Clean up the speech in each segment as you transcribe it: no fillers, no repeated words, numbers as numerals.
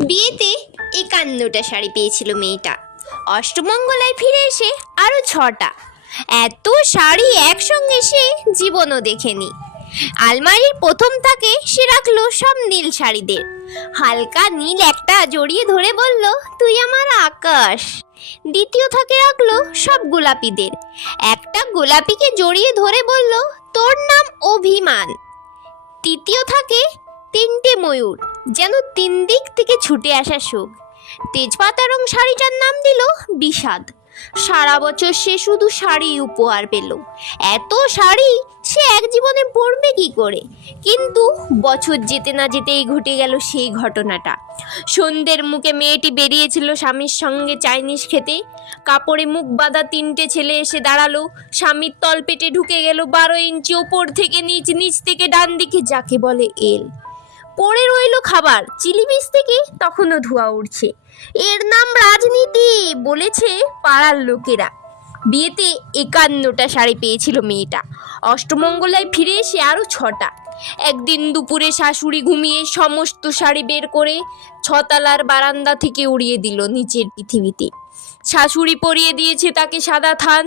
বিয়েতে ৫১টা শাড়ি পেয়েছিল মেয়েটা। অষ্টমঙ্গলায় ফিরে এসে আরও ৬টা। এত শাড়ি একসঙ্গে সে জীবনও দেখেনি। আলমারির প্রথম থাকে সে রাখলো সব নীল শাড়িদের। হালকা নীল একটা জড়িয়ে ধরে বলল, তুই আমার আকাশ। দ্বিতীয় থাকে রাখলো সব গোলাপিদের। একটা গোলাপিকে জড়িয়ে ধরে বলল, তোর নাম অভিমান। তৃতীয় থাকে ৩টে ময়ূর, যেন ৩ দিক থেকে ছুটে আসা সুখ। তেজপাতা রং শাড়িটার নাম দিল বিষাদ। সারা বছর সে শুধু শাড়ি উপহার পেল। এত শাড়ি সে এক জীবনে পরবে কি করে? কিন্তু বছর যেতে না যেতেই ঘটে গেল সেই ঘটনাটা। সন্ধ্যের মুখে মেয়েটি বেরিয়েছিল স্বামীর সঙ্গে চাইনিজ খেতে। কাপড়ে মুখ বাঁধা ৩টে ছেলে এসে দাঁড়ালো। স্বামীর তলপেটে ঢুকে গেল ১২ ইঞ্চি, ওপর থেকে নিচ, নিচ থেকে ডান দিকে, যাকে বলে এল। পড়ে রইল খাবার, চিলি বীজ থেকে তখনও ধোঁয়া উঠছে। এর নাম রাজনীতি, বলেছে পাড়ার লোকেরা। বিয়েতে ৫১টা শাড়ি পেয়েছিল মেয়েটা। অষ্টমঙ্গলায় ফিরে এসে আরও ৬টা। একদিন দুপুরে শাশুড়ি ঘুমিয়ে সমস্ত শাড়ি বের করে ৬তলার বারান্দা থেকে উড়িয়ে দিল নিচের পৃথিবীতে। শাশুড়ি পরিয়ে দিয়েছে তাকে সাদা থান।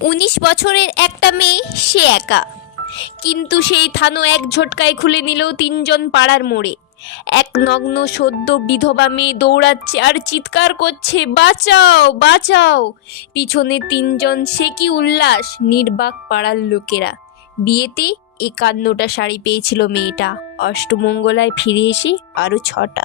১৯ বছরের একটা মেয়ে, সে একা। কিন্তু সেই থানও এক ঝটকায় খুলে নিল ৩জন পাড়ার মোড়ে। এক নগ্ন সদ্য বিধবা মেয়ে দৌড়াচ্ছে আর চিৎকার করছে, বাঁচাও বাঁচাও। পিছনে ৩জন, সে কি উল্লাস! নির্বাক পাড়ার লোকেরা। বিয়েতে ৫১টা শাড়ি পেয়েছিল মেয়েটা। অষ্টমঙ্গলায় ফিরে এসে আরও ৬টা।